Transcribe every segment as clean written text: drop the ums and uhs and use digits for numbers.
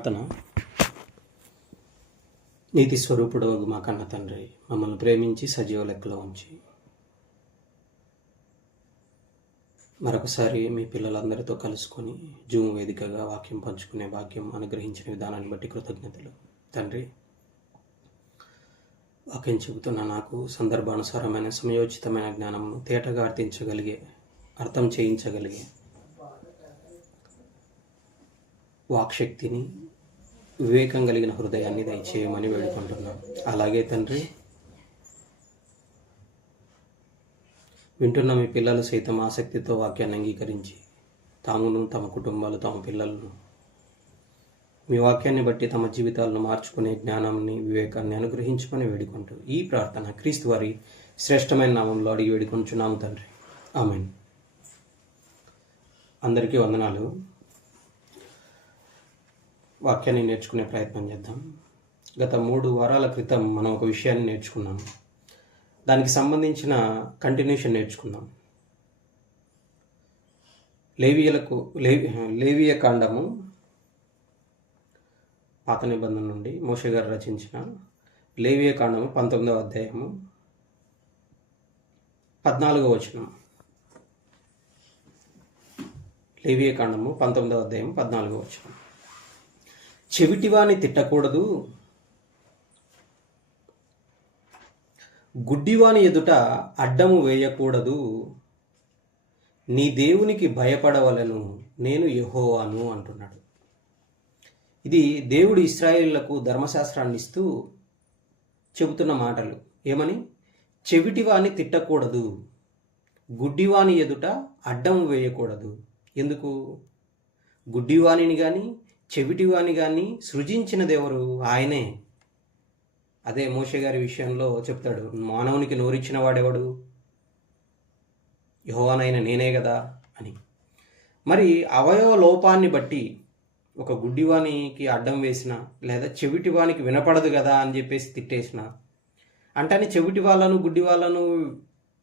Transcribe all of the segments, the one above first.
ప్రార్థన. నీతి స్వరూపుడు మా కన్న తండ్రి, మమ్మల్ని ప్రేమించి సజీవ లెక్కలో ఉంచి మరొకసారి మీ పిల్లలందరితో కలుసుకొని జూమ్ వేదికగా వాక్యం పంచుకునే భాగ్యం అనుగ్రహించిన విధానాన్ని బట్టి కృతజ్ఞతలు తండ్రి. వాక్యం చెబుతున్న నాకు సందర్భానుసారమైన సమయోచితమైన జ్ఞానమును తేటగా అర్థం చేయించగలిగే వాక్శక్తిని, వివేకం కలిగిన హృదయాన్ని దయచేయమని వేడుకుంటున్నాం. అలాగే తండ్రి, వింటున్న మీ పిల్లలు సైతం ఆసక్తితో వాక్యాన్ని అంగీకరించి తామును, తమ కుటుంబాలు, తమ పిల్లలను మీ వాక్యాన్ని బట్టి తమ జీవితాలను మార్చుకునే జ్ఞానాన్ని, వివేకాన్ని అనుగ్రహించమని వేడుకుంటూ ఈ ప్రార్థన క్రీస్తు వారి శ్రేష్టమైన నామంలో అడిగి వేడుకుంటున్నాము తండ్రి. ఆమేన్. అందరికీ వందనాలు. వాక్యాన్ని నేర్చుకునే ప్రయత్నం చేద్దాం. గత 3 వారాల క్రితం మనం ఒక విషయాన్ని నేర్చుకున్నాం. దానికి సంబంధించిన కంటిన్యూషన్ నేర్చుకున్నాం. లేవియ కాండము, పాత నిబంధన నుండి మోషే గారు రచించిన లేవియ కాండము 19వ అధ్యాయము 14వ వచనం. లేవియ కాండము 19వ అధ్యాయం 14వ వచనం. చెవిటివాని తిట్టకూడదు, గుడ్డివాని ఎదుట అడ్డము వేయకూడదు, నీ దేవునికి భయపడవలను, నేను యెహోవాను అంటున్నాడు. ఇది దేవుడు ఇశ్రాయేలులకు ధర్మశాస్త్రాన్ని ఇస్తూ చెబుతున్న మాటలు. ఏమని? చెవిటివాని తిట్టకూడదు, గుడ్డివాని ఎదుట అడ్డము వేయకూడదు. ఎందుకు? గుడ్డివాణిని కానీ చెవిటివాని కానీ సృజించినది ఎవరు? ఆయనే. అదే మోషే గారి విషయంలో చెప్తాడు, మానవునికి నోరిచ్చిన వాడెవడు? యెహోవానైన నేనే కదా అని. మరి అవయవ లోపాన్ని బట్టి ఒక గుడ్డివానికి అడ్డం వేసిన, లేదా చెవిటివానికి వినపడదు కదా అని చెప్పేసి తిట్టేసిన, అంటే చెవిటి వాళ్ళను, గుడ్డి వాళ్ళను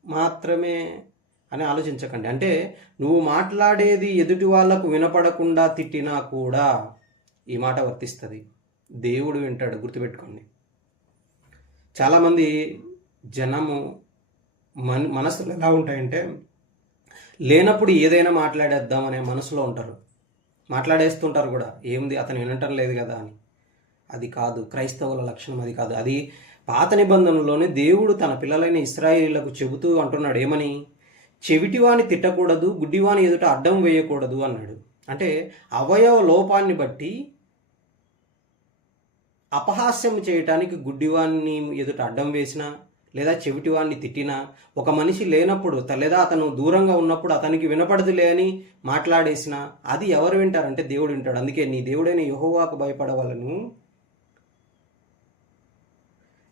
మాత్రమే అని ఆలోచించకండి. అంటే నువ్వు మాట్లాడేది ఎదుటి వాళ్లకు వినపడకుండా తిట్టినా కూడా ఈ మాట వర్తిస్తుంది. దేవుడు వింటాడు, గుర్తుపెట్టుకోండి. చాలామంది జనము మనసులు ఎలా ఉంటాయంటే, లేనప్పుడు ఏదైనా మాట్లాడేద్దాం అనే మనసులో ఉంటారు, మాట్లాడేస్తుంటారు కూడా. ఏముంది, అతను వినటం లేదు కదా అని. అది కాదు క్రైస్తవుల లక్షణం, అది కాదు. అది పాత నిబంధనలోనే దేవుడు తన పిల్లలైన ఇశ్రాయేలీయులకు చెబుతూ అంటున్నాడు. ఏమని? చెవిటివాని తిట్టకూడదు, గుడ్డివాని ఎదుట అడ్డం వేయకూడదు అన్నాడు. అంటే అవయవ లోపాన్ని బట్టి అపహాస్యం చేయటానికి గుడ్డివాన్ని ఎదుట అడ్డం వేసినా, లేదా చెవిటివాన్ని తిట్టినా, ఒక మనిషి లేనప్పుడు లేదా అతను దూరంగా ఉన్నప్పుడు అతనికి వినపడదులే అని మాట్లాడేసినా, అది ఎవరు వింటారంటే దేవుడు వింటాడు. అందుకే నీ దేవుడైన యెహోవాకు భయపడవలను,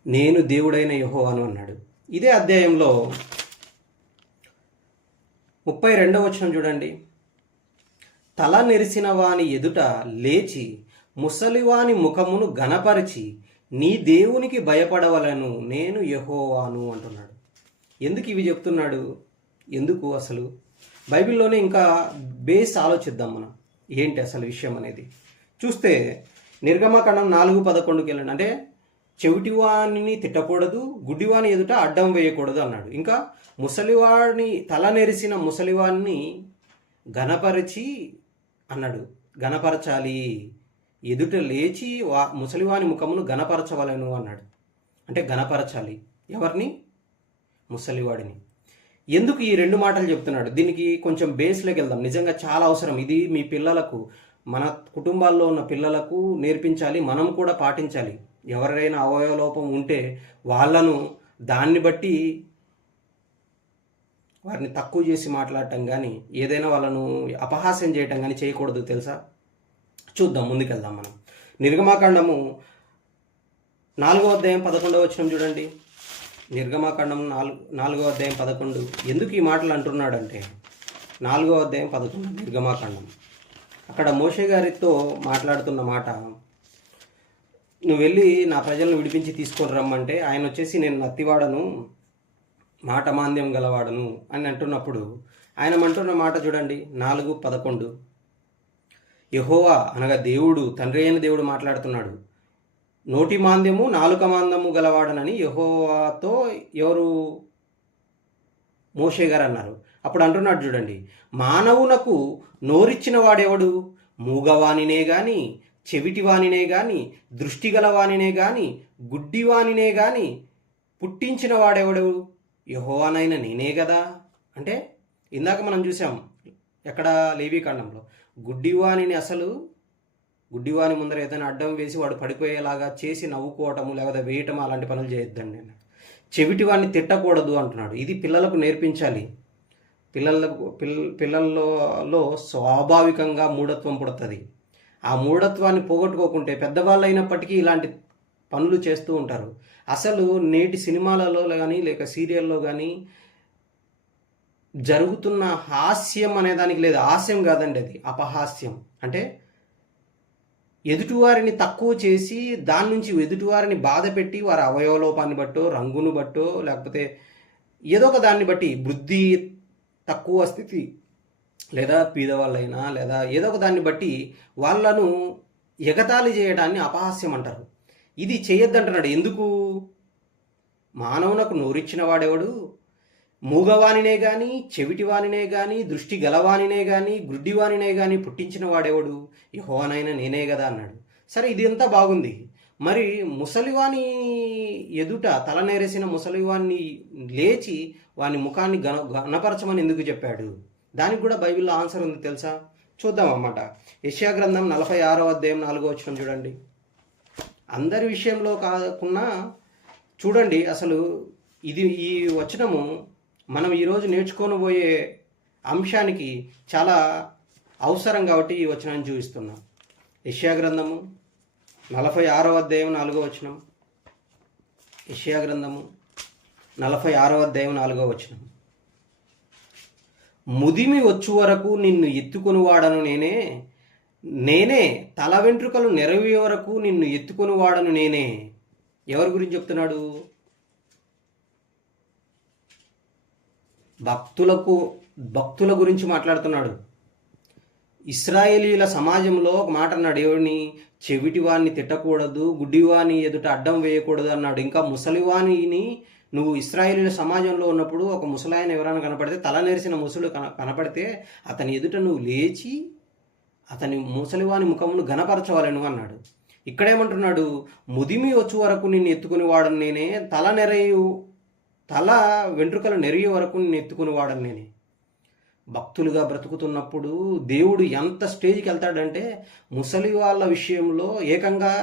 నేను దేవుడైన యెహోవాను అన్నాడు. ఇదే అధ్యాయంలో 32వ వచనం చూడండి. తల నెరిసిన వాని ఎదుట లేచి ముసలివాని ముఖమును గనపరిచి నీ దేవునికి భయపడవలను, నేను యెహోవాను అంటున్నాడు. ఎందుకు ఇవి చెప్తున్నాడు? ఎందుకు అసలు? బైబిల్లోనే ఇంకా బేస్ ఆలోచిద్దాం మనం, ఏంటి అసలు విషయం అనేది. చూస్తే నిర్గమకాండం 4:11కి వెళ్ళండి. అంటే చెవిటివాణిని తిట్టకూడదు, గుడ్డివాని ఎదుట అడ్డం వేయకూడదు అన్నాడు. ఇంకా ముసలివాడిని, తల నెరిసిన ముసలివాడిని గనపరిచి అన్నాడు. గనపరచాలి, ఎదుట లేచి ముసలివాని ముఖమును గనపరచవలను అన్నాడు. అంటే గనపరచాలి ఎవరిని? ముసలివాడిని. ఎందుకు ఈ 2 మాటలు చెప్తున్నాడు? దీనికి కొంచెం బేస్లోకి వెళ్దాం. నిజంగా చాలా అవసరం. ఇది మీ పిల్లలకు, మన కుటుంబాల్లో ఉన్న పిల్లలకు నేర్పించాలి, మనం కూడా పాటించాలి. ఎవరైనా అవయవ లోపం ఉంటే వాళ్ళను దాన్ని బట్టి వారిని తక్కువ చేసి మాట్లాడటం కానీ, ఏదైనా వాళ్ళను అపహాస్యం చేయటం కానీ చేయకూడదు, తెలుసా? చూద్దాం, ముందుకెళ్దాం మనం. నిర్గమాకాండము 4వ అధ్యాయం 11వ వచనం చూడండి. నిర్గమాకాండం 4వ అధ్యాయం 11. ఎందుకు ఈ మాటలు అంటున్నాడంటే 4వ అధ్యాయం 11 నిర్గమాకాండం. అక్కడ మోషే గారితో మాట్లాడుతున్న మాట, నువ్వు వెళ్ళి నా ప్రజలను విడిపించి తీసుకొని రమ్మంటే ఆయన వచ్చేసి నేను నత్తివాడను, మాట మాంద్యం గలవాడను అని అంటున్నప్పుడు ఆయన అంటున్న మాట చూడండి. 4:11. యెహోవా అనగా దేవుడు, తండ్రి అయిన దేవుడు మాట్లాడుతున్నాడు. నోటి మాంద్యము నాలుక మాంద్యము గలవాడనని యెహోవాతో ఎవరు? మోషే గారు అన్నారు. అప్పుడు అంటున్నాడు చూడండి, మానవునకు నోరిచ్చిన వాడెవడు? మూగవానినే గాని, చెవిటివానినే గాని, దృష్టి గలవానినే గాని, గుడ్డివానినే గాని పుట్టించిన వాడెవడు? యెహోవానైన నేనే కదా. అంటే ఇందాక మనం చూసాం ఎక్కడ, లేవీకాండంలో, గుడ్డివాని ముందర ఏదైనా అడ్డం వేసి వాడు పడిపోయేలాగా చేసి నవ్వుకోవటము లేకపోతే వేయటము అలాంటి పనులు చేయొద్దండి. చెవిటివాడిని తిట్టకూడదు అంటున్నాడు. ఇది పిల్లలకు నేర్పించాలి. పిల్లల్లో స్వాభావికంగా మూఢత్వం పుడుతుంది. ఆ మూఢత్వాన్ని పోగొట్టుకోకుంటే పెద్దవాళ్ళు అయినప్పటికీ ఇలాంటి పనులు చేస్తూ ఉంటారు. అసలు నేటి సినిమాలలో కానీ లేక సీరియల్లో కానీ జరుగుతున్న హాస్యం అనే దానికి లేదు, హాస్యం కాదండి, అది అపహాస్యం. అంటే ఎదుటివారిని తక్కువ చేసి దాని నుంచి ఎదుటివారిని బాధ పెట్టి వారి అవయవలోపాన్ని బట్టో, రంగును బట్టో, లేకపోతే ఏదో ఒక దాన్ని బట్టి, బుద్ధి తక్కువ స్థితి లేదా పీదవాళ్ళైనా లేదా ఏదో ఒక దాన్ని బట్టి వాళ్ళను ఎగతాళి చేయడాన్ని అపహాస్యం అంటారు. ఇది చేయొద్దంటున్నాడు. ఎందుకు? మానవునకు నోరిచ్చిన వాడెవడు? మూగవానినే గాని, చెవిటివానినే గాని, దృష్టి గలవానినే గాని, గుడ్డివానినే గాని పుట్టించిన వాడెవడు? యెహోవానైన నేనే కదా అన్నాడు. సరే, ఇది అంతా బాగుంది. మరి ముసలివాని ఎదుట తలనేరేసిన ముసలివాన్ని లేచి వాని ముఖాన్ని గణపరచమని ఎందుకు చెప్పాడు? దానికి కూడా బైబిల్లో ఆన్సర్ ఉంది తెలుసా? చూద్దాం అన్నమాట. యెషయా గ్రంథం 46వ అధ్యాయం 4వ వచనం చూడండి. అందరి విషయంలో కాకుండా చూడండి, అసలు ఈ వచనము మనం ఈరోజు నేర్చుకోబోయే అంశానికి చాలా అవసరం కాబట్టి ఈ వచనాన్ని చూపిస్తున్నాం. యెషయా గ్రంథము 46వ అధ్యాయం 4వ వచనం. యెషయా గ్రంథము 46వ అధ్యాయం 4వ వచనం. ముదిమి వచ్చు వరకు నిన్ను ఎత్తుకొని వాడను నేనే తల వెంట్రుకలు నెరవే వరకు నిన్ను ఎత్తుకొని వాడను నేనే. ఎవరి గురించి చెప్తున్నాడు? భక్తుల గురించి మాట్లాడుతున్నాడు. ఇశ్రాయేలీల సమాజంలో ఒక మాట అన్నాడు. ఎవరిని? చెవిటివాణ్ణి తిట్టకూడదు, గుడ్డివాని ఎదుట అడ్డం వేయకూడదు అన్నాడు. ఇంకా ముసలివాణిని నువ్వు ఇశ్రాయేలీల సమాజంలో ఉన్నప్పుడు ఒక ముసలాయన ఎవరైనా కనపడితే, తల నెరిసిన ముసలు కనపడితే అతని ఎదుట నువ్వు లేచి అతని ముసలివాని ముఖమును ఘనపరచవాలను అన్నాడు. ఇక్కడేమంటున్నాడు? ముదిమి వచ్చు వరకు నిన్ను ఎత్తుకుని వాడను నేనే, తల వెంట్రుకలు నెరిగే వరకు నిన్ను ఎత్తుకుని వాడను నేనే. భక్తులుగా బ్రతుకుతున్నప్పుడు దేవుడు ఎంత స్టేజ్కి వెళ్తాడంటే ముసలి వాళ్ళ విషయంలో ఏకంగా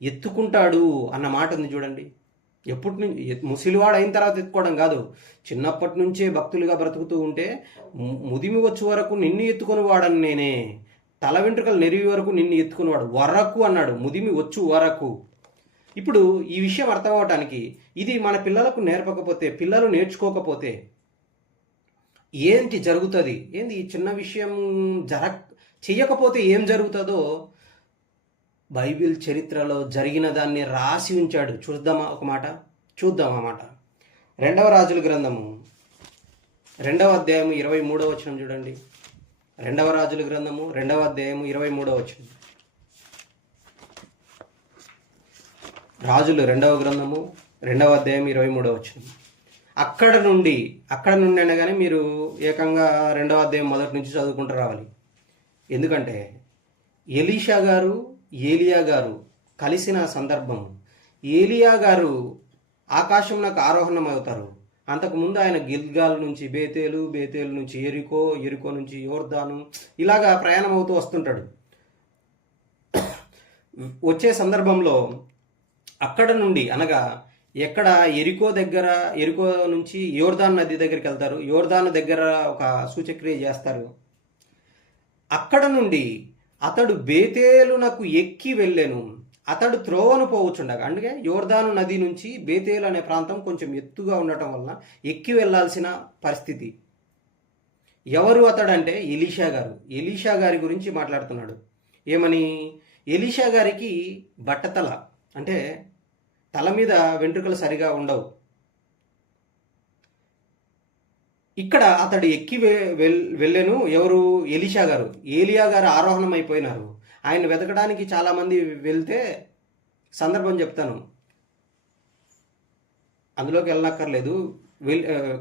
ఎత్తుకుంటాడు అన్న మాట ఉంది చూడండి. ఎప్పటి నుంచి? ముసలివాడు అయిన తర్వాత ఎత్తుకోవడం కాదు, చిన్నప్పటి నుంచే భక్తులుగా బ్రతుకుతూ ఉంటే ముదిమి వచ్చే వరకు నిన్ను ఎత్తుకొని వాడను నేనే, తల వెంట్రుకలు నెరిగి వరకు నిన్ను ఎత్తుకుని వాడు వరకు అన్నాడు. ముదిమి వచ్చు వరకు. ఇప్పుడు ఈ విషయం అర్థం అవటానికి, ఇది మన పిల్లలకు నేర్పకపోతే, పిల్లలు నేర్చుకోకపోతే ఏంటి జరుగుతుంది? ఏంది ఈ చిన్న విషయం చెయ్యకపోతే ఏం జరుగుతుందో బైబిల్ చరిత్రలో జరిగిన దాన్ని రాసి ఉంచాడు. చూద్దాం అన్నమాట. 2వ రాజుల గ్రంథము 2వ అధ్యాయం 23వ వచనం చూడండి. 2వ రాజుల గ్రంథము 2వ అధ్యాయం 23వ వచనం. రాజులు 2వ గ్రంథము 2వ అధ్యాయం 23వ వచనం. అక్కడ నుండి అనగానే మీరు ఏకంగా 2వ అధ్యాయం మొదటి నుంచి చదువుకుంటూ రావాలి. ఎందుకంటే ఏలియా గారు కలిసిన సందర్భం. ఏలియా గారు ఆకాశంలోకి ఆరోహణం అవుతారు. అంతకుముందు ఆయన గిల్గాల్ నుంచి బేతేలు నుంచి ఎరికో నుంచి యోర్దాను ఇలాగా ప్రయాణం అవుతూ వస్తుంటాడు. వచ్చే సందర్భంలో అక్కడ నుండి అనగా ఎక్కడ ఎరికో నుంచి యోర్దాన్ నది దగ్గరికి వెళ్తారు. యోర్దాన్ దగ్గర ఒక సూచక్రియ చేస్తారు. అక్కడ నుండి అతడు బేతేలునకు ఎక్కి వెళ్ళెను. అతడు త్రోవను పోవచ్చుండగా, అంటే యోర్దాను నది నుంచి బేతేలు అనే ప్రాంతం కొంచెం ఎత్తుగా ఉండటం వలన ఎక్కి వెళ్లాల్సిన పరిస్థితి. ఎవరు అతడంటే ఎలీషా గారి గురించి మాట్లాడుతున్నాడు. ఏమని? ఎలీషా గారికి బట్టతల, అంటే తల మీద వెంట్రుకలు సరిగా ఉండవు. ఇక్కడ అతడు ఎక్కి వెళ్ళెను. ఎవరు? ఎలీషా గారు. ఏలియా గారు ఆరోహణం అయిపోయినారు. ఆయన వెతకడానికి చాలామంది వెళ్తే, సందర్భం చెప్తాను, అందులోకి వెళ్ళనక్కర్లేదు.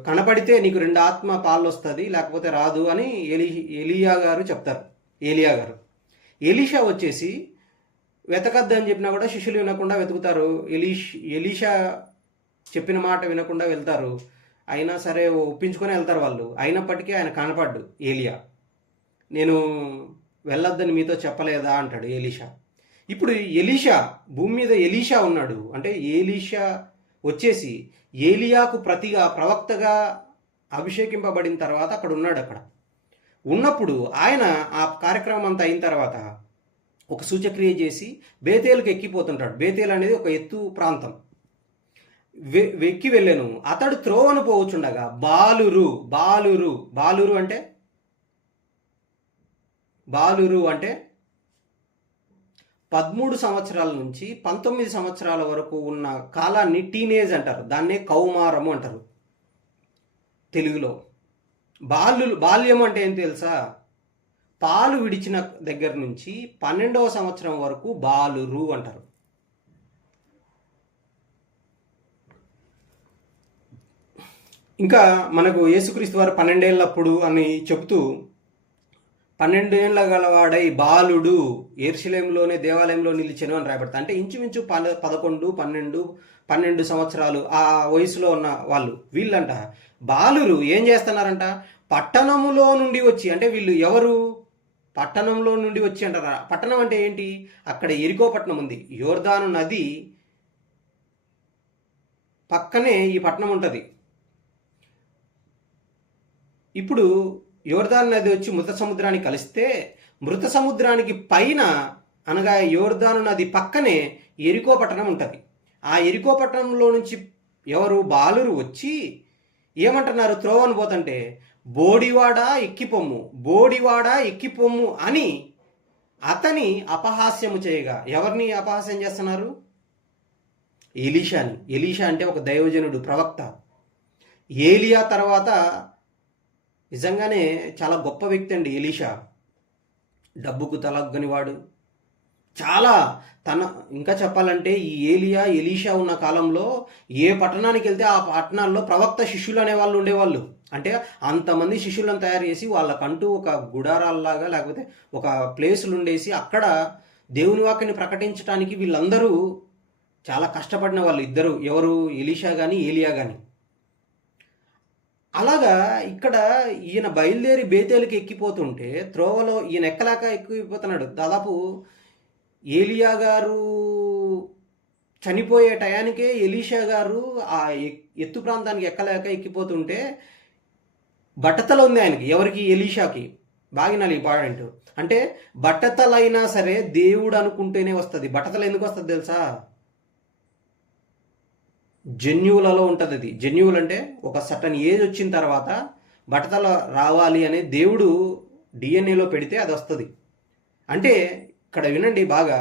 కనపడితే నీకు 2 ఆత్మ పాలు వస్తుంది, లేకపోతే రాదు అని ఎలియా గారు చెప్తారు. ఏలియా గారు. ఎలీషా వచ్చేసి వెతకద్దు అని చెప్పినా కూడా శిష్యులు వినకుండా వెతుకుతారు. ఎలీషా చెప్పిన మాట వినకుండా వెళ్తారు. అయినా సరే ఒప్పించుకొని వెళ్తారు వాళ్ళు. అయినప్పటికీ ఆయన కనపడ్డు ఏలియా. నేను వెళ్ళొద్దని మీతో చెప్పలేదా అంటాడు ఎలీషా. ఇప్పుడు ఎలీషా భూమి మీద ఎలీషా ఉన్నాడు అంటే ఎలీషా వచ్చేసి ఏలియాకు ప్రతిగా ప్రవక్తగా అభిషేకింపబడిన తర్వాత అక్కడ ఉన్నాడు. అక్కడ ఉన్నప్పుడు ఆయన ఆ కార్యక్రమం అంతా అయిన తర్వాత ఒక సూచక్రియ చేసి బేతేలుకి ఎక్కిపోతుంటాడు. బేతేలు అనేది ఒక ఎత్తు ప్రాంతం. వెక్కి వెళ్ళాను. అతడు త్రోవను పోవచ్చుండగా బాలురు అంటే 13 సంవత్సరాల నుంచి 19 సంవత్సరాల వరకు ఉన్న కాలాన్ని టీనేజ్ అంటారు. దాన్నే కౌమారము అంటారు తెలుగులో. బాల్యం అంటే ఏం తెలుసా? పాలు విడిచిన దగ్గర నుంచి 12వ సంవత్సరం వరకు బాలురు అంటారు. ఇంకా మనకు యేసుక్రీస్తు వారు 12 ఏళ్ళప్పుడు అని చెబుతూ 12 ఏళ్ళ గలవాడై బాలుడు యెరూషలేములోనే దేవాలయంలో నిలిచెను అని రాయబడతారు. అంటే ఇంచుమించు 11, 12 సంవత్సరాలు ఆ వయసులో ఉన్న వాళ్ళు. వీళ్ళంట బాలురు ఏం చేస్తున్నారంట? పట్టణములో నుండి వచ్చి, అంటే వీళ్ళు ఎవరు? పట్టణంలో నుండి వచ్చి అంటారా? పట్టణం అంటే ఏంటి? అక్కడ ఎరికో పట్టణం ఉంది. యోర్దాను నది పక్కనే ఈ పట్టణం ఉంటుంది. ఇప్పుడు యోర్దాను నది వచ్చి మృత సముద్రానికి కలిస్తే, మృత సముద్రానికి పైన అనగా యోర్దాను నది పక్కనే ఎరికో పట్టణం ఉంటుంది. ఆ ఎరికో పట్టణంలో నుంచి ఎవరు? బాలురు వచ్చి ఏమంటున్నారు? త్రోవను పోతుంటే బోడివాడా ఎక్కిపోమ్ము అని అతని అపహాస్యము చేయగా. ఎవరిని అపహాస్యం చేస్తున్నారు? ఎలీషాని. ఎలీషా అంటే ఒక దైవజనుడు, ప్రవక్త. ఏలియా తర్వాత నిజంగానే చాలా గొప్ప వ్యక్తి అండి ఎలీషా. డబ్బుకు తలగ్గనివాడు. చాలా ఇంకా చెప్పాలంటే ఈ ఎలీషా ఉన్న కాలంలో ఏ పట్టణానికి వెళ్తే ఆ పట్టణాల్లో ప్రవక్త శిష్యులు అనేవాళ్ళు ఉండేవాళ్ళు. అంటే అంతమంది శిష్యులను తయారు చేసి వాళ్ళకంటూ ఒక గుడారాల్లాగా లేకపోతే ఒక ప్లేసులు ఉండేసి అక్కడ దేవుని వాక్యాన్ని ప్రకటించడానికి వీళ్ళందరూ చాలా కష్టపడిన వాళ్ళు. ఇద్దరు ఎవరు? ఎలీషా కానీ ఏలియా కానీ. అలాగా ఇక్కడ ఈయన బయలుదేరి బేతేలుకి ఎక్కిపోతుంటే త్రోవలో ఈయన ఎక్కలేక ఎక్కిపోతున్నాడు. దాదాపు ఏలియా గారు చనిపోయే టయానికే ఎలీషా గారు ఆ ఎత్తు ప్రాంతానికి ఎక్కలేక ఎక్కిపోతుంటే బట్టతల ఉంది ఆయనకి. ఎవరికి? ఎలీషాకి. బాగినాలి ఇంపార్టెంట్. అంటే బట్టతలైనా సరే దేవుడు అనుకుంటేనే వస్తుంది. బట్టతల ఎందుకు వస్తుంది తెలుసా? జన్యువులలో ఉంటుంది అది. జన్యువులు అంటే ఒక సర్టన్ ఏజ్ వచ్చిన తర్వాత బట్టతల రావాలి అనే దేవుడు డిఎన్ఏలో పెడితే అది వస్తుంది. అంటే ఇక్కడ వినండి బాగా,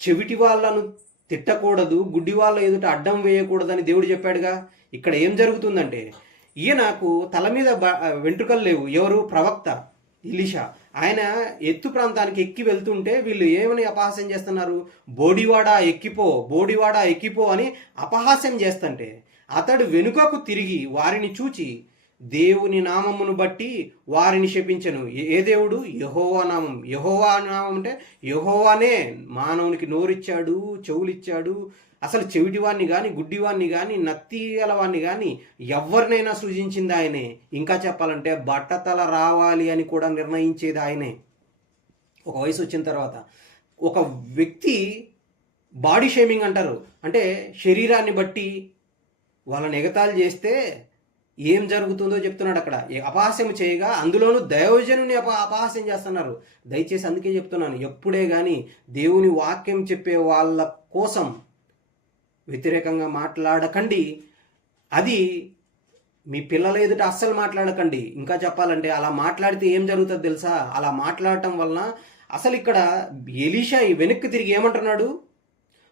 చెవిటి వాళ్ళను తిట్టకూడదు, గుడ్డి వాళ్ళ ఎదుట అడ్డం వేయకూడదని దేవుడు చెప్పాడుగా. ఇక్కడ ఏం జరుగుతుందంటే ఈయనకు తల మీద వెంట్రుకలు లేవు. ఎవరు? ప్రవక్త ఎలీషా. ఆయన ఎత్తు ప్రాంతానికి ఎక్కి వెళ్తుంటే వీళ్ళు ఏమని అపహాస్యం చేస్తున్నారు? బోడివాడా ఎక్కిపో అని అపహాస్యం చేస్తుంటే అతడు వెనుకకు తిరిగి వారిని చూచి దేవుని నామమును బట్టి వారిని శపించెను. ఏ దేవుడు? యెహోవా నామం. యెహోవా నామం అంటే యెహోవానే మానవునికి నోరిచ్చాడు, చెవులిచ్చాడు. అసలు చెవిటివాణ్ణి కానీ, గుడ్డివాణ్ణి కానీ, నత్తి గలవాణ్ణి కానీ ఎవరినైనా సృజించింది ఆయనే. ఇంకా చెప్పాలంటే బట్టతల రావాలి అని కూడా నిర్ణయించేది ఆయనే. ఒక వయసు వచ్చిన తర్వాత ఒక వ్యక్తి బాడీ షేమింగ్ అంటారు. అంటే శరీరాన్ని బట్టి వాళ్ళని ఎగతాళి చేస్తే ఏం జరుగుతుందో చెప్తున్నాడు అక్కడ. అపహాస్యం చేయగా అందులోనూ దైవజనుని అపహాస్యం చేస్తున్నారు. దయచేసి అందుకే చెప్తున్నాను, ఎప్పుడే కానీ దేవుని వాక్యం చెప్పే వాళ్ళ కోసం వ్యతిరేకంగా మాట్లాడకండి. అది మీ పిల్లల ఎదుట అస్సలు మాట్లాడకండి. ఇంకా చెప్పాలంటే అలా మాట్లాడితే ఏం జరుగుతుంది తెలుసా? అలా మాట్లాడటం వలన అసలు ఇక్కడ ఎలీషా వెనక్కి తిరిగి ఏమంటున్నాడు?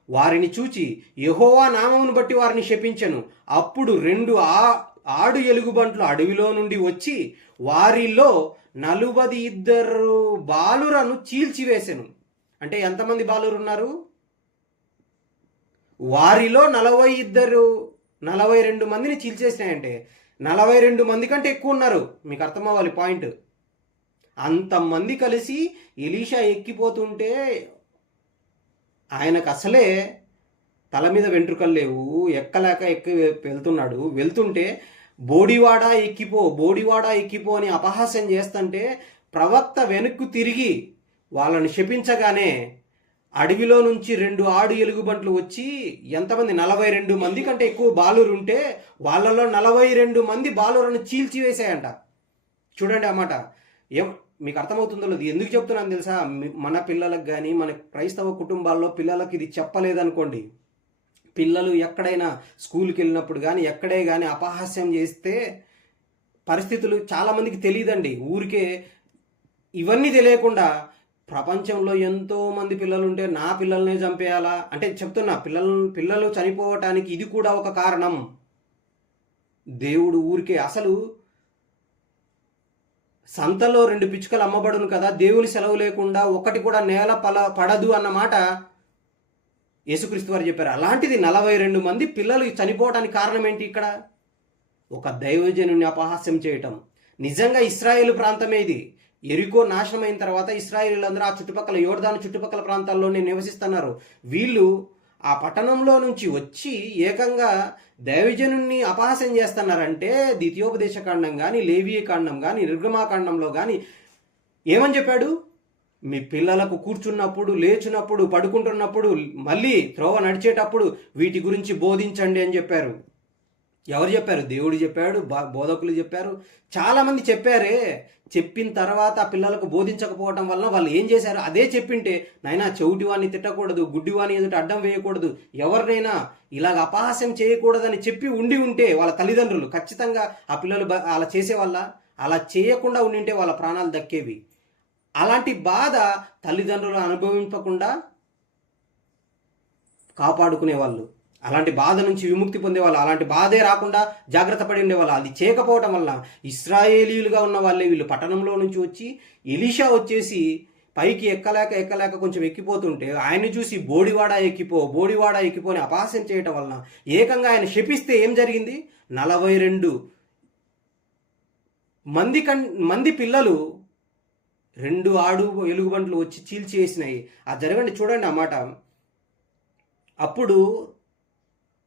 వారిని చూచి యెహోవా నామమును బట్టి వారిని శపించెను. అప్పుడు 2 ఆడు ఎలుగుబంట్లు అడవిలో నుండి వచ్చి వారిలో 42 బాలురను చీల్చివేసెను. అంటే ఎంతమంది బాలురు ఉన్నారు? వారిలో 42 మందిని చీల్చేసినాయంటే 42 మంది కంటే ఎక్కువ ఉన్నారు. మీకు అర్థమవ్వాలి పాయింట్. అంతమంది కలిసి ఎలీషా ఎక్కిపోతుంటే ఆయనకు అసలే తల మీద వెంట్రుకలు లేవు, ఎక్కలేక వెళ్తుంటే బోడివాడ ఎక్కిపో అని అపహాస్యం చేస్తుంటే ప్రవక్త వెనక్కు తిరిగి వాళ్ళని శపించగానే అడవిలో నుంచి 2 ఆడు ఎలుగుబంట్లు వచ్చి ఎంతమంది 42 మంది కంటే ఎక్కువ బాలురు ఉంటే వాళ్ళలో 42 మంది బాలురను చీల్చివేసాయంట. చూడండి అన్నమాట. మీకు అర్థమవుతుందో లేదు. ఎందుకు చెప్తున్నాను తెలుసా? మన పిల్లలకు కానీ మన క్రైస్తవ కుటుంబాల్లో పిల్లలకు ఇది చెప్పలేదనుకోండి, పిల్లలు ఎక్కడైనా స్కూల్కి వెళ్ళినప్పుడు కానీ ఎక్కడే కానీ అపహాస్యం చేస్తే పరిస్థితులు చాలామందికి తెలియదండి. ఊరికే ఇవన్నీ తెలియకుండా ప్రపంచంలో ఎంతో మంది పిల్లలు ఉంటే నా పిల్లల్నే చంపేయాలా అంటే చెప్తున్నా. పిల్లలు చనిపోవటానికి ఇది కూడా ఒక కారణం. దేవుడు ఊరికే అసలు సంతలో 2 పిచ్చుకలు అమ్మబడును కదా, దేవుని సెలవు లేకుండా ఒకటి కూడా నేల పడదు అన్నమాట యేసుక్రీస్తు వారు చెప్పారు. అలాంటిది 42 మంది పిల్లలు చనిపోవడానికి కారణం ఏంటి? ఇక్కడ ఒక దైవజనుని అపహాస్యం చేయటం. నిజంగా ఇశ్రాయేలు ప్రాంతమే ఇది. ఎరికో నాశనం అయిన తర్వాత ఇశ్రాయేలీలందరూ ఆ చుట్టుపక్కల యోర్దాను చుట్టుపక్కల ప్రాంతాల్లోనే నివసిస్తున్నారు. వీళ్ళు ఆ పట్టణంలో నుంచి వచ్చి ఏకంగా దైవజనుని అపహాస్యం చేస్తున్నారంటే ద్వితీయోపదేశకాండం కానీ లేవీయకాండం కానీ నిర్గమాకాండంలో కానీ ఏమని చెప్పాడు? మీ పిల్లలకు కూర్చున్నప్పుడు, లేచినప్పుడు, పడుకుంటున్నప్పుడు, మళ్ళీ త్రోవ నడిచేటప్పుడు వీటి గురించి బోధించండి అని చెప్పారు. ఎవరు చెప్పారు? దేవుడు చెప్పాడు, బోధకులు చెప్పారు, చాలామంది చెప్పారే. చెప్పిన తర్వాత ఆ పిల్లలకు బోధించకపోవటం వలన వాళ్ళు ఏం చేశారు? అదే చెప్పింటే, నాయనా చెవిటివాణ్ణి తిట్టకూడదు, గుడ్డివాణి ఎదుట అడ్డం వేయకూడదు, ఎవరినైనా ఇలాగ అపహాస్యం చేయకూడదని చెప్పి ఉంటే వాళ్ళ తల్లిదండ్రులు ఖచ్చితంగా ఆ పిల్లలు అలా చేసేవాళ్ళ? అలా చేయకుండా ఉండింటే వాళ్ళ ప్రాణాలు దక్కేవి. అలాంటి బాధ తల్లిదండ్రులు అనుభవించకుండా కాపాడుకునేవాళ్ళు, అలాంటి బాధ నుంచి విముక్తి పొందేవాళ్ళు, అలాంటి బాధే రాకుండా జాగ్రత్త పడి ఉండేవాళ్ళు. అది చేయకపోవటం వల్ల ఇశ్రాయేలీలుగా ఉన్న వాళ్ళే వీళ్ళు పట్టణంలో నుంచి వచ్చి ఎలీషా వచ్చేసి పైకి ఎక్కలేక కొంచెం ఎక్కిపోతుంటే ఆయన్ని చూసి బోడివాడ ఎక్కిపో అని అపహాస్యం చేయటం వలన ఏకంగా ఆయన శపిస్తే ఏం జరిగింది? 42 మంది పిల్లలు 2 ఆడు ఎలుగుబంట్లు వచ్చి చీల్చేసినాయి. ఆ జరగండి చూడండి అన్నమాట. అప్పుడు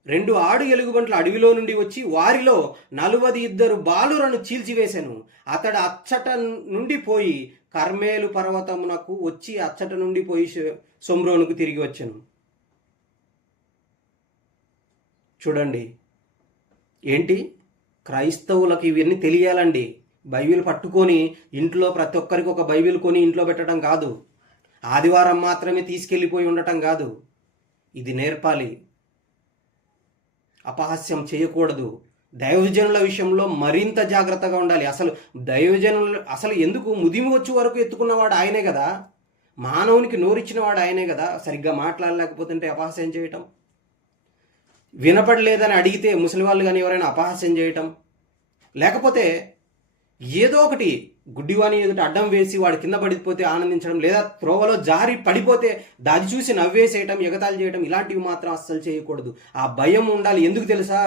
2 ఆడు ఎలుగుబంట్లు అడవిలో నుండి వచ్చి వారిలో 42 బాలురను చీల్చివేశాను. అతడు అచ్చట నుండి పోయి కర్మేలు పర్వతమునకు వచ్చి అచ్చట నుండి పోయి షోమ్రోనుకు తిరిగి వచ్చాను. చూడండి ఏంటి, క్రైస్తవులకు ఇవన్నీ తెలియాలండి. బైబిల్ పట్టుకొని ఇంట్లో ప్రతి ఒక్కరికి ఒక బైబిల్ కొని ఇంట్లో పెట్టడం కాదు, ఆదివారం మాత్రమే తీసుకెళ్ళిపోయి ఉండటం కాదు. ఇది నేర్పాలి. అపహాస్యం చేయకూడదు. దైవజనుల విషయంలో మరింత జాగ్రత్తగా ఉండాలి. అసలు ఎందుకు ముదిమి వచ్చే వరకు ఎత్తుకున్నవాడు ఆయనే కదా, మానవునికి నోరిచ్చిన వాడు ఆయనే కదా. సరిగ్గా మాట్లాడలేకపోతుంటే అపహాస్యం చేయటం, వినపడలేదని అడిగితే ముసలి వాళ్ళు కానీ ఎవరైనా అపహాస్యం చేయటం, లేకపోతే ఏదో ఒకటి గుడ్డివాణి ఎదుట అడ్డం వేసి వాడు కింద పడిపోతే ఆనందించడం, లేదా త్రోవలో జారి పడిపోతే దాన్ని చూసి నవ్వేసేయటం, ఎగతాళి చేయటం, ఇలాంటివి మాత్రం అస్సలు చేయకూడదు. ఆ భయం ఉండాలి. ఎందుకు తెలుసా?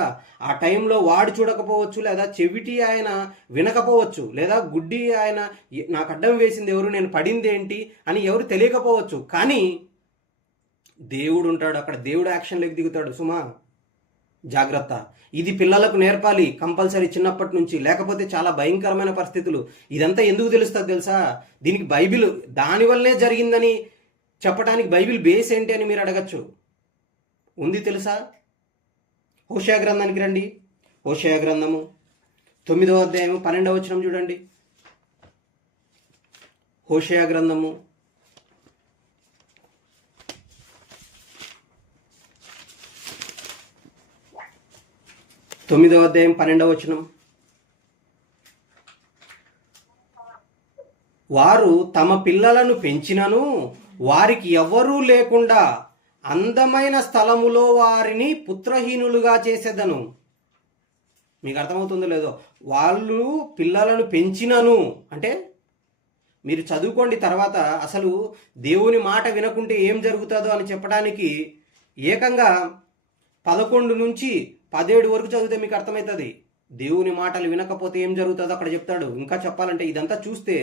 ఆ టైంలో వాడు చూడకపోవచ్చు, లేదా చెవిటి ఆయన వినకపోవచ్చు, లేదా గుడ్డి ఆయన నాకు అడ్డం వేసింది ఎవరు, నేను పడింది ఏంటి అని ఎవరు తెలియకపోవచ్చు. కానీ దేవుడు ఉంటాడు అక్కడ, దేవుడు యాక్షన్లోకి దిగుతాడు. సుమా జాగ్రత్త. ఇది పిల్లలకు నేర్పాలి కంపల్సరీ చిన్నప్పటి నుంచి, లేకపోతే చాలా భయంకరమైన పరిస్థితులు. ఇదంతా ఎందుకు తెలుస్తుంది తెలుసా? దీనికి బైబిల్ దానివల్లే జరిగిందని చెప్పడానికి బైబిల్ బేస్ ఏంటి అని మీరు అడగచ్చు. ఉంది తెలుసా? హోషేయ గ్రంథానికి రండి. హోషేయ గ్రంథము 9వ అధ్యాయము 12వ వచనం చూడండి. హోషేయ గ్రంథము 9వ అధ్యాయం 12వ వచనం. వారు తమ పిల్లలను పెంచినను వారికి ఎవ్వరూ లేకుండా అందమైన స్థలములో వారిని పుత్రహీనులుగా చేసేదను. మీకు అర్థమవుతుందో లేదో, వాళ్ళు పిల్లలను పెంచినను అంటే మీరు చదువుకోండి తర్వాత అసలు దేవుని మాట వినకుంటే ఏం జరుగుతుందో అని చెప్పడానికి ఏకంగా 11 నుంచి 17 వరకు చదివితే మీకు అర్థమవుతుంది. దేవుని మాటలు వినకపోతే ఏం జరుగుతుందో అక్కడ చెప్తాడు. ఇంకా చెప్పాలంటే ఇదంతా చూస్తే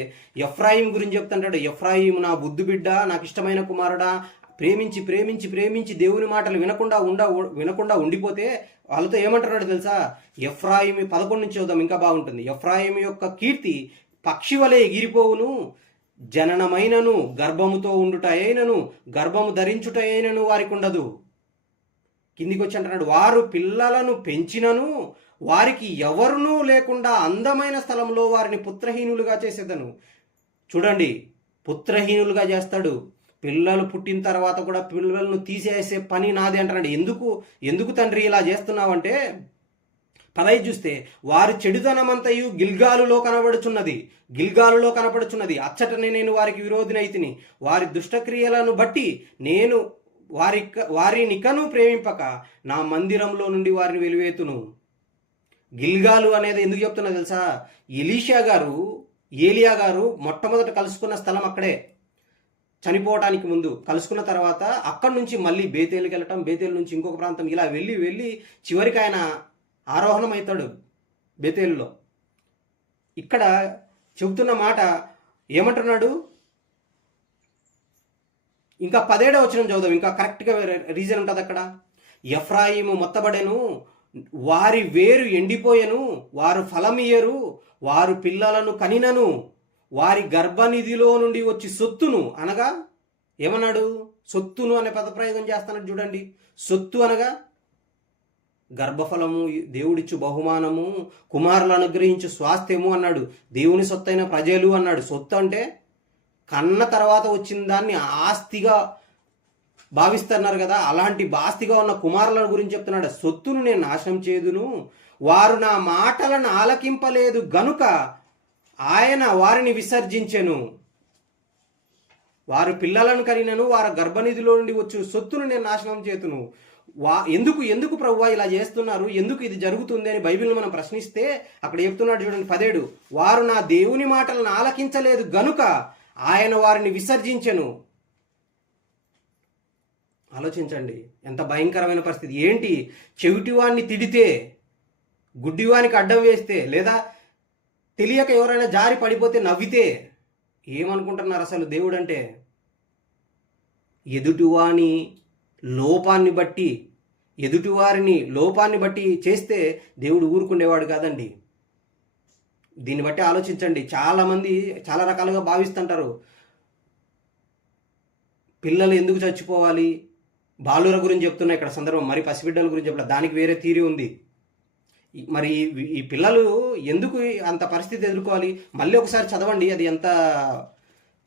ఎఫ్రాయిం గురించి చెప్తుంటాడు. ఎఫ్రాయిం నా బుద్ధు బిడ్డ, నాకు ఇష్టమైన కుమారుడా, ప్రేమించి ప్రేమించి ప్రేమించి దేవుని మాటలు వినకుండా ఉండిపోతే వాళ్ళతో ఏమంటున్నాడు తెలుసా? ఎఫ్రాయిం 11 నుంచి చూద్దాం, ఇంకా బాగుంటుంది. ఎఫ్రాయిం యొక్క కీర్తి పక్షి వలె ఎగిరిపోవును, జననమైనను గర్భముతో ఉండుట అయినను గర్భము ధరించుట అయినను వారికి ఉండదు. కిందికి వచ్చి అంటున్నాడు, వారు పిల్లలను పెంచినను వారికి ఎవరునూ లేకుండా అందమైన స్థలంలో వారిని పుత్రహీనులుగా చేసేదను. చూడండి, పుత్రహీనులుగా చేస్తాడు. పిల్లలు పుట్టిన తర్వాత కూడా పిల్లలను తీసేసే పని నాది అంటున్నాడు. ఎందుకు తండ్రి ఇలా చేస్తున్నావంటే 15 చూస్తే, వారి చెడుతనమంతయు గిల్గాలులో కనబడుచున్నది. అచ్చటనే నేను వారికి విరోధినైతిని. వారి దుష్టక్రియలను బట్టి నేను వారినికను ప్రేమింపక నా మందిరంలో నుండి వారిని వెలివేతును. గిల్గాలు అనేది ఎందుకు చెప్తున్నా తెలుసా? ఏలియా గారు మొట్టమొదట కలుసుకున్న స్థలం అక్కడే. చనిపోవటానికి ముందు కలుసుకున్న తర్వాత అక్కడి నుంచి మళ్ళీ బేతేలుకి వెళ్ళటం, బేతేలు నుంచి ఇంకొక ప్రాంతం, ఇలా వెళ్ళి చివరికి ఆయన ఆరోహణం అవుతాడు బేతేలులో. ఇక్కడ చెబుతున్న మాట ఏమంటున్నాడు? ఇంకా 17వ వచనం చదువుదాం, ఇంకా కరెక్ట్గా రీజన్ ఉంటుంది అక్కడ. ఎఫ్రాయిము మొత్తబడెను, వారి వేరు ఎండిపోయెను, వారు ఫలమియ్యరు, వారు పిల్లలను కనినను, వారి గర్భనిధిలో నుండి వచ్చి సొత్తును అనగా ఏమన్నాడు? సొత్తును అనే పదప్రయోగం చేస్తానని చూడండి. సొత్తు అనగా గర్భఫలము, దేవుడిచ్చు బహుమానము, కుమారులు అనుగ్రహించు స్వాస్థ్యము అన్నాడు. దేవుని సొత్తైన ప్రజలు అన్నాడు. సొత్తు అంటే కన్న తర్వాత వచ్చిన దాన్ని ఆస్తిగా భావిస్తున్నారు కదా, అలాంటి ఆస్తిగా ఉన్న కుమారుల గురించి చెప్తున్నాడు. సొత్తును నేను నాశనం చేదును, వారు నా మాటలను ఆలకింపలేదు గనుక ఆయన వారిని విసర్జించెను. వారు పిల్లలను కనినను, వారి గర్భనిధిలో నుండి వచ్చి సొత్తును నేను నాశనం చేతును. ఎందుకు ప్రభువా ఇలా చేస్తున్నారు, ఎందుకు ఇది జరుగుతుంది అని బైబిల్ని మనం ప్రశ్నిస్తే అక్కడ చెప్తున్నాడు చూడండి 17, వారు నా దేవుని మాటలను ఆలకించలేదు గనుక ఆయన వారిని విసర్జించెను. ఆలోచించండి, ఎంత భయంకరమైన పరిస్థితి. ఏంటి? చెవిటివాన్ని తిడితే, గుడ్డివానికి అడ్డం వేస్తే, లేదా తెలియక ఎవరైనా జారి పడిపోతే నవ్వితే ఏమనుకుంటున్నారు అసలు దేవుడు అంటే? ఎదుటివాని లోపాన్ని బట్టి చేస్తే దేవుడు ఊరుకుండేవాడు కాదండి. దీన్ని బట్టి ఆలోచించండి. చాలామంది చాలా రకాలుగా భావిస్తుంటారు. పిల్లలు ఎందుకు చచ్చిపోవాలి, బాలుర గురించి చెప్తున్నా ఇక్కడ సందర్భం, మరి పసిబిడ్డల గురించి చెప్పలే, దానికి వేరే థియరీ ఉంది. మరి ఈ పిల్లలు ఎందుకు అంత పరిస్థితి ఎదుర్కోవాలి? మళ్ళీ ఒకసారి చదవండి, అది ఎంత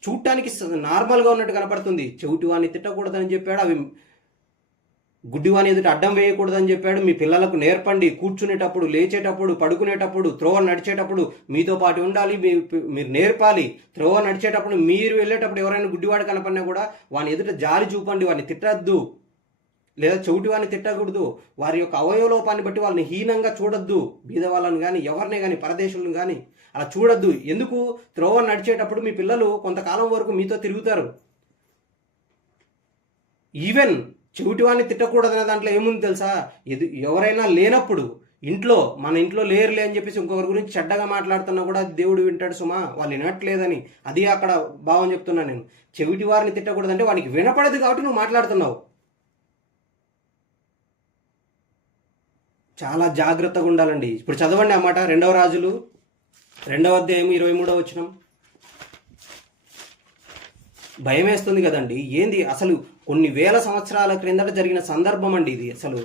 చూడటానికి నార్మల్గా ఉన్నట్టు కనపడుతుంది. చెవిటివాన్ని తిట్టకూడదని చెప్పాడు, అవి గుడ్డివాని ఎదుట అడ్డం వేయకూడదని చెప్పాడు. మీ పిల్లలకు నేర్పండి, కూర్చునేటప్పుడు, లేచేటప్పుడు, పడుకునేటప్పుడు, త్రోవ నడిచేటప్పుడు మీతో పాటు ఉండాలి, మీరు నేర్పాలి. త్రోవ నడిచేటప్పుడు మీరు వెళ్ళేటప్పుడు ఎవరైనా గుడ్డివాడు కనపడినా కూడా వాని ఎదుట జాలి చూపండి, వాడిని తిట్టద్దు, లేదా చెవిటివాన్ని తిట్టకూడదు. వారి యొక్క అవయవలోపాన్ని బట్టి వాళ్ళని హీనంగా చూడొద్దు. బీద వాళ్ళని కానీ, ఎవరిని కానీ, పరదేశులను కానీ అలా చూడొద్దు. ఎందుకు? త్రోవ నడిచేటప్పుడు మీ పిల్లలు కొంతకాలం వరకు మీతో తిరుగుతారు. ఈవెన్ చెవిటివాన్ని తిట్టకూడదనే దాంట్లో ఏముంది తెలుసా? ఎవరైనా లేనప్పుడు, మన ఇంట్లో లేరులే అని చెప్పేసి ఇంకొకరి గురించి చెడ్డగా మాట్లాడుతున్నా కూడా దేవుడు వింటాడు సుమా. వాళ్ళు వినట్లేదని, అది అక్కడ భావం చెప్తున్నా నేను. చెవిటి వారిని తిట్టకూడదంటే వానికి వినపడదు కాబట్టి నువ్వు మాట్లాడుతున్నావు. చాలా జాగ్రత్తగా ఉండాలండి. ఇప్పుడు చదవండి ఆ మాట, 2వ రాజులు 2వ అధ్యాయం 23వ వచనం. భయం వేస్తుంది కదండి. ఏంది అసలు? కొన్ని వేల సంవత్సరాల క్రిందట జరిగిన సందర్భం అండి ఇది. అసలు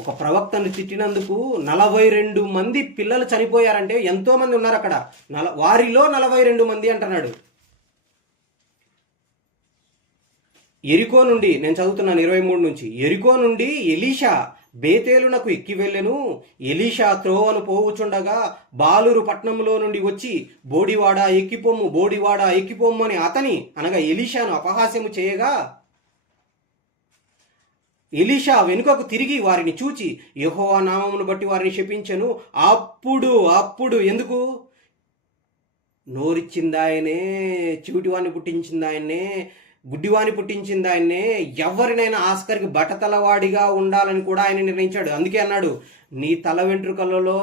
ఒక ప్రవక్తను తిట్టినందుకు 42 మంది పిల్లలు చనిపోయారంటే ఎంతో మంది ఉన్నారు అక్కడ. వారిలో 42 మంది అంటున్నాడు. ఎరికో నుండి నేను చదువుతున్నాను 23 నుంచి. ఎరికో నుండి ఎలీషా బేతేలునకు ఎక్కి వెళ్ళెను. ఎలీషా త్రోవను పోవుచుండగా బాలురు పట్నంలో నుండి వచ్చి బోడివాడ ఎక్కిపోమ్ము అని అతని అనగా ఎలీషాను అపహాస్యము చేయగా, ఎలీషా వెనుకకు తిరిగి వారిని చూచి యెహోవా నామమును బట్టి వారిని శపించెను. అప్పుడు ఎందుకు? నోరిచ్చింది ఆయనే, చెవిటివాణ్ణి పుట్టించింది ఆయనే, గుడ్డివాణ్ణి పుట్టించింది ఆయనే, ఎవరినైనా ఆస్కరికి బట్టతలవాడిగా ఉండాలని కూడా ఆయన నిర్ణయించాడు. అందుకే అన్నాడు, నీ తల వెంట్రుకలలో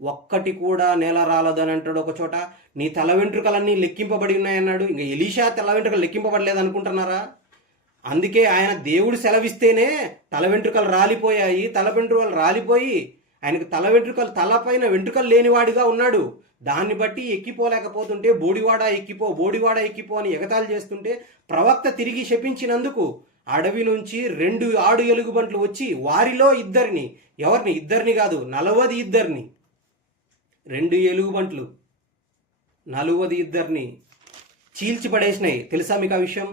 ఒక్కటి కూడా నేల రాలదని అంటాడు ఒక చోట. నీ తల వెంట్రుకలన్నీ లెక్కింపబడి ఉన్నాయన్నాడు. ఇంకా ఎలీషా తల వెంట్రుకలు లెక్కింపబడలేదు అనుకుంటున్నారా? అందుకే ఆయన దేవుడు సెలవిస్తేనే తల వెంట్రుకలు రాలిపోయాయి. తల వెంట్రుకలు రాలిపోయి ఆయనకు తల వెంట్రుకలు, తలపైన వెంట్రుకలు లేనివాడిగా ఉన్నాడు. దాన్ని బట్టి ఎక్కిపోలేకపోతుంటే బోడివాడ ఎక్కిపో అని ఎగతాళి చేస్తుంటే ప్రవక్త తిరిగి శపించినందుకు అడవి నుంచి 2 ఆడు ఎలుగుబంట్లు వచ్చి వారిలో ఇద్దరిని, ఎవరిని? ఇద్దరిని కాదు, 42 2 ఎలుగుబంట్లు 42 చీల్చి పడేసినాయి. తెలుసా మీకు ఆ విషయం?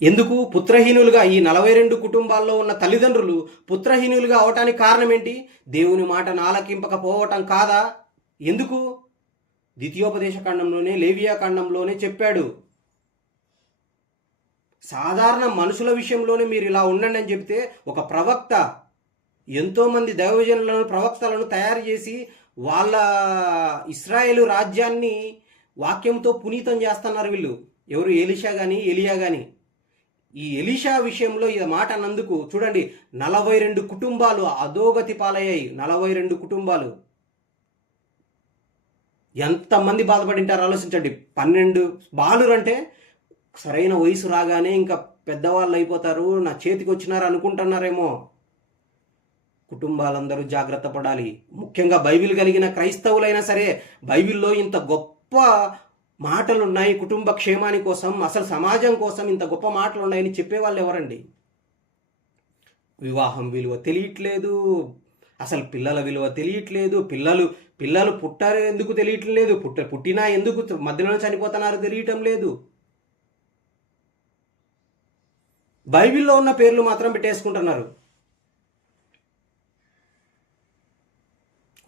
ఎందుకు? పుత్రహీనులుగా ఈ 42 కుటుంబాల్లో ఉన్న తల్లిదండ్రులు పుత్రహీనులుగా అవటానికి కారణం ఏంటి? దేవుని మాటను ఆలకింపకపోవటం కాదా? ఎందుకు? ద్వితీయోపదేశ ఖండంలోనే, లేవియా ఖండంలోనే చెప్పాడు. సాధారణ మనుషుల విషయంలోనే మీరు ఇలా ఉండండి అని చెప్తే ఒక ప్రవక్త ఎంతోమంది దైవజనులను, ప్రవక్తలను తయారు చేసి వాళ్ళ ఇశ్రాయేలు రాజ్యాన్ని వాక్యంతో పునీతం చేస్తున్నారు వీళ్ళు. ఎవరు? ఎలీషా కానీ, ఎలియా కానీ. ఈ ఎలీషా విషయంలో ఈ మాట అన్నందుకు చూడండి, 42 కుటుంబాలు అధోగతి పాలయ్యాయి. 42 కుటుంబాలు. ఎంతమంది బాధపడింటారు ఆలోచించండి. 12 బాలురు అంటే సరైన వయసు రాగానే ఇంకా పెద్దవాళ్ళు అయిపోతారు, నా చేతికి వచ్చినారు అనుకుంటున్నారేమో. కుటుంబాలందరూ జాగ్రత్త పడాలి. ముఖ్యంగా బైబిల్ కలిగిన క్రైస్తవులైనా సరే, బైబిల్లో ఇంత గొప్ప మాటలు ఉన్నాయి కుటుంబ క్షేమాని కోసం, అసలు సమాజం కోసం ఇంత గొప్ప మాటలు ఉన్నాయని చెప్పేవాళ్ళు ఎవరండి? వివాహం విలువ తెలియట్లేదు, అసలు పిల్లల విలువ తెలియట్లేదు, పిల్లలు పుట్టారు ఎందుకు తెలియట్లేదు, పుట్టినా ఎందుకు మధ్యలో చనిపోతున్నారు తెలియటం లేదు. బైబిల్లో ఉన్న పేర్లు మాత్రం పెట్టేసుకుంటున్నారు.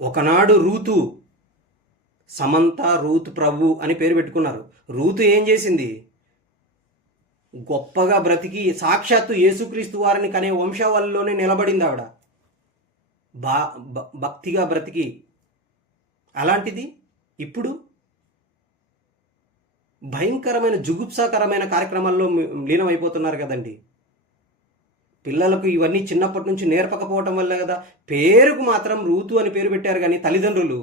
ఒకనాడు రూతు, సమంత, రూత్ ప్రభు అని పేరు పెట్టుకున్నారు. రూతు ఏం చేసింది? గొప్పగా బ్రతికి సాక్షాత్తు యేసుక్రీస్తు వారిని కనే వంశావళిలోనే నిలబడింది ఆవిడ. భక్తిగా బ్రతికి. అలాంటిది ఇప్పుడు భయంకరమైన జుగుప్సాకరమైన కార్యక్రమాల్లో లీనమైపోతున్నారు కదండి. పిల్లలకు ఇవన్నీ చిన్నప్పటి నుంచి నేర్పకపోవటం వల్ల కదా. పేరుకు మాత్రం రూతు అని పేరు పెట్టారు, కానీ తల్లిదండ్రులు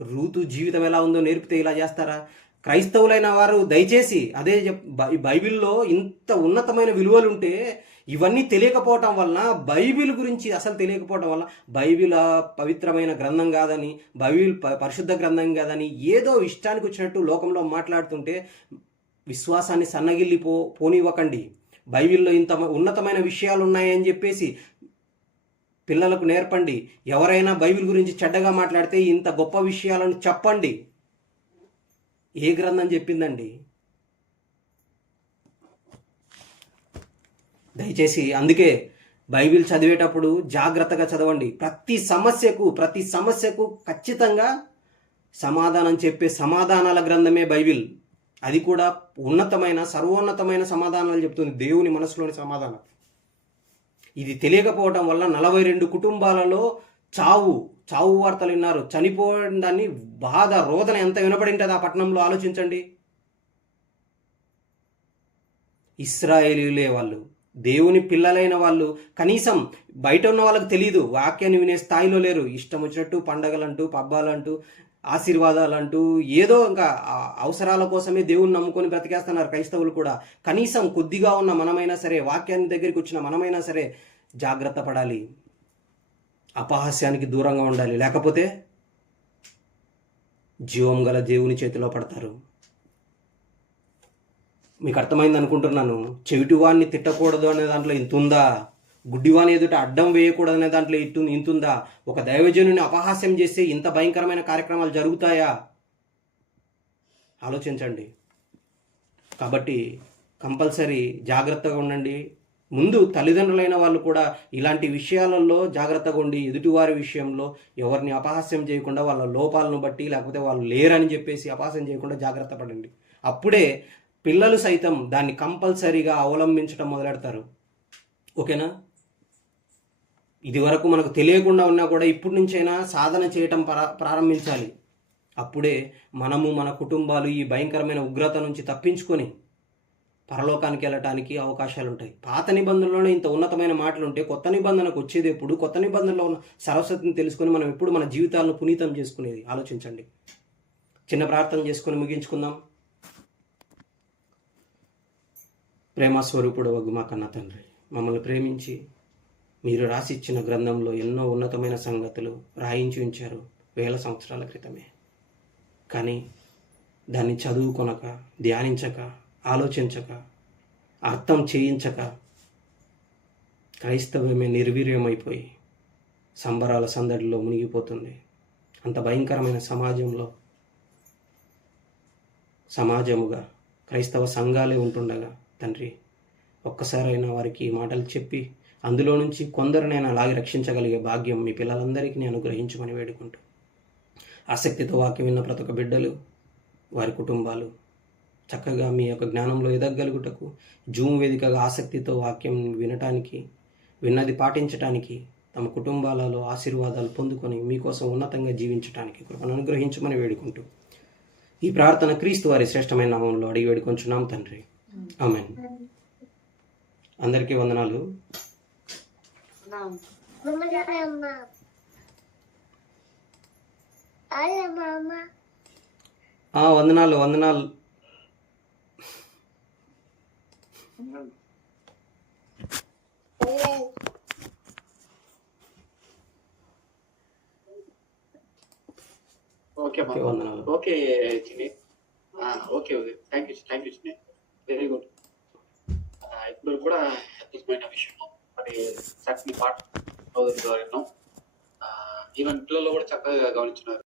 రూతు జీవితం ఎలా ఉందో నేర్పితే ఇలా చేస్తారా? క్రైస్తవులైన వారు దయచేసి అదే బైబిల్లో ఇంత ఉన్నతమైన విలువలుంటే ఇవన్నీ తెలియకపోవటం వలన, బైబిల్ గురించి అసలు తెలియకపోవటం వల్ల, బైబిల్ పవిత్రమైన గ్రంథం కాదని, బైబిల్ పరిశుద్ధ గ్రంథం కాదని ఏదో ఇష్టానికి వచ్చినట్టు లోకంలో మాట్లాడుతుంటే విశ్వాసాన్ని సన్నగిల్లి పోనివ్వకండి. బైబిల్లో ఇంత ఉన్నతమైన విషయాలు ఉన్నాయని చెప్పేసి పిల్లలకు నేర్పండి. ఎవరైనా బైబిల్ గురించి చెడ్డగా మాట్లాడితే ఇంత గొప్ప విషయాలను చెప్పండి. ఏ గ్రంథం చెప్పిందండి? దయచేసి అందుకే బైబిల్ చదివేటప్పుడు జాగ్రత్తగా చదవండి. ప్రతి సమస్యకు ఖచ్చితంగా సమాధానం చెప్పే సమాధానాల గ్రంథమే బైబిల్. అది కూడా ఉన్నతమైన, సర్వోన్నతమైన సమాధానాలు చెప్తుంది, దేవుని మనసులోని సమాధానం. ఇది తెలియకపోవటం వల్ల 42 కుటుంబాలలో చావు వార్తలు విన్నారు. చనిపోయిన దాన్ని బాధ, రోదన ఎంత వినపడి ఉంటుంది ఆ పట్టణంలో ఆలోచించండి. ఇశ్రాయేలీలే వాళ్ళు, దేవుని పిల్లలైన వాళ్ళు. కనీసం బయట ఉన్న వాళ్ళకి తెలియదు, వాక్యాన్ని వినే స్థాయిలో లేరు. ఇష్టం వచ్చినట్టు పండగలంటూ, పబ్బాలంటూ, ఆశీర్వాదాలంటూ ఏదో ఇంకా అవసరాల కోసమే దేవుని నమ్ముకొని బ్రతికేస్తున్నారు క్రైస్తవులు కూడా. కనీసం కొద్దిగా ఉన్న మనమైనా సరే, వాక్యాన్ని దగ్గరికి వచ్చిన మనమైనా సరే జాగ్రత్త పడాలి. అపహాస్యానికి దూరంగా ఉండాలి. లేకపోతే జీవం గల దేవుని చేతిలో పడతారు. మీకు అర్థమైంది అనుకుంటున్నాను. చెవిటివాన్ని తిట్టకూడదు అనే దాంట్లో ఇంతుందా? గుడ్డివాని ఎదుట అడ్డం వేయకూడదనే దాంట్లో ఇంతుందా? ఒక దైవజనుని అపహాస్యం చేస్తే ఇంత భయంకరమైన కార్యక్రమాలు జరుగుతాయా? ఆలోచించండి. కాబట్టి కంపల్సరీ జాగ్రత్తగా ఉండండి. ముందు తల్లిదండ్రులైన వాళ్ళు కూడా ఇలాంటి విషయాలలో జాగ్రత్తగా ఉండి ఎదుటివారి విషయంలో ఎవరిని అపహాస్యం చేయకుండా వాళ్ళ లోపాలను బట్టి లేకపోతే వాళ్ళు లేరని చెప్పేసి అపహాస్యం చేయకుండా జాగ్రత్త పడండి. అప్పుడే పిల్లలు సైతం దాన్ని కంపల్సరీగా అవలంబించడం మొదలెడతారు. ఓకేనా? ఇది వరకు మనకు తెలియకుండా ఉన్నా కూడా ఇప్పటి నుంచైనా సాధన చేయటం ప్రారంభించాలి. అప్పుడే మనము మన కుటుంబాలు ఈ భయంకరమైన ఉగ్రత నుంచి తప్పించుకొని పరలోకానికి వెళ్ళటానికి అవకాశాలు ఉంటాయి. పాత నిబంధనలోనే ఇంత ఉన్నతమైన మాటలు ఉంటే కొత్త నిబంధనకు వచ్చేది ఎప్పుడు? కొత్త నిబంధనలో ఉన్న సరస్వతిని తెలుసుకొని మనం ఎప్పుడు మన జీవితాలను పునీతం చేసుకునేది? ఆలోచించండి. చిన్న ప్రార్థన చేసుకొని ముగించుకుందాం. ప్రేమస్వరూపుడు వగ్గు మా కన్న తండ్రి, మమ్మల్ని ప్రేమించి మీరు రాసిచ్చిన గ్రంథంలో ఎన్నో ఉన్నతమైన సంగతులు రాయించి ఉంచారు 1000 సంవత్సరాల క్రితమే. కానీ దాన్ని చదువుకొనక, ధ్యానించక, ఆలోచించక, అర్థం చేయించక క్రైస్తవమే నిర్వీర్యమైపోయి సంబరాల సందడిలో మునిగిపోతుంది. అంత భయంకరమైన సమాజముగా క్రైస్తవ సంఘాలే ఉంటుండగా తండ్రి, ఒక్కసారైనా వారికి ఈ మాటలు చెప్పి అందులో నుంచి కొందరినైనా అలాగే రక్షించగలిగే భాగ్యం మీ పిల్లలందరికీ అనుగ్రహించమని వేడుకుంటూ, ఆసక్తితో వాక్యం విన్న ప్రతి ఒక్క బిడ్డలు, వారి కుటుంబాలు చక్కగా మీ యొక్క జ్ఞానంలో ఎదగలుగుటకు జూమ్ వేదికగా ఆసక్తితో వాక్యం వినటానికి, విన్నది పాటించటానికి, తమ కుటుంబాలలో ఆశీర్వాదాలు పొందుకొని మీకోసం ఉన్నతంగా జీవించటానికి కృపను అనుగ్రహించమని వేడుకుంటూ ఈ ప్రార్థన క్రీస్తు వారి శ్రేష్టమైన నామంలో అడిగి వేడుకొంచున్నాం తండ్రి. ఆమేన్. అందరికీ వందనాలు. వందనాలు. ఓకే వందనాలు. ఓకే చిన్ని, ఓకే థ్యాంక్ యూ చిన్ని, వెరీ గుడ్. ఇప్పుడు కూడా అద్భుతమైన విషయం. మరి చక్కని పాట ఈవెన్ పిల్లలు కూడా చక్కగా గమనించున్నారు.